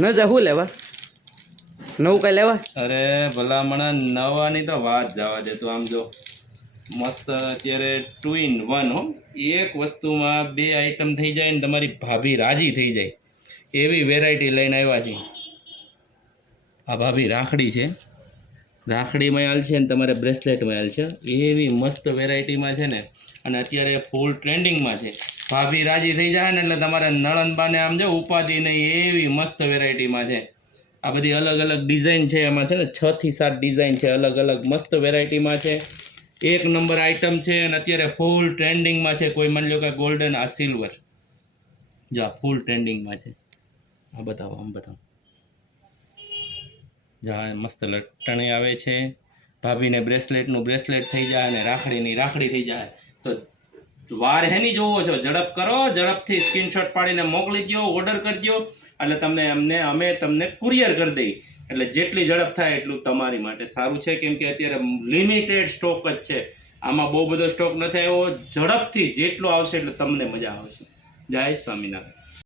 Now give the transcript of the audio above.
ન જા શું લેવા નવું કઈ લેવા? અરે ભલામણ નવાની તો વાત જવા દે. તો આમ જો મસ્ત અત્યારે 2 in 1 હો, એક વસ્તુમાં 2 આઈટમ થઈ જાય ને તમારી ભાભી રાજી થઈ જાય એવી વેરાયટી લઈને આવ્યા છીએ. આ ભાભી રાખડી છે, રાખડીમાં હાલશે ને તમારે બ્રેસલેટમાં હાલશે એવી મસ્ત વેરાયટીમાં છે ને. અને અત્યારે ફૂલ ટ્રેન્ડિંગમાં છે. ભાભી રાજી થઈ જાય ને એટલે તમારે નળનબાને આમ જો ઉપાધિ નહીં એવી મસ્ત વેરાયટીમાં છે. આ બધી અલગ અલગ ડિઝાઇન છે, એમાં છે ને 6 થી 7 ડિઝાઇન છે, અલગ અલગ મસ્ત વેરાયટીમાં છે. એક નંબર આઇટમ છે અને અત્યારે ફૂલ ટ્રેન્ડિંગમાં છે. કોઈ માની લો કે ગોલ્ડન, આ સિલ્વર, જા ફૂલ ટ્રેન્ડિંગમાં છે. આ બતાવો, આમ બતાવો, જા મસ્ત લટણી આવે છે. ભાભીને બ્રેસલેટનું બ્રેસલેટ થઈ જાય અને રાખડીની રાખડી થઈ જાય. તો વાર હેની જોવો છો, ઝડપ કરો, ઝડપથી સ્ક્રીનશોટ પાડીને મોકલી દો, ઓર્ડર કરી દો એટલે અમે તમને કુરિયર કરી દઈએ. એટલે જેટલી ઝડપ થાય એટલું તમારી માટે સારું છે, કેમ કે અત્યારે લિમિટેડ સ્ટોક જ છે. આમાં બહુ બધો સ્ટોક નથી આવ્યો. ઝડપથી જેટલો આવશે એટલે તમને મજા આવશે. જય સ્વામિનારાયણ.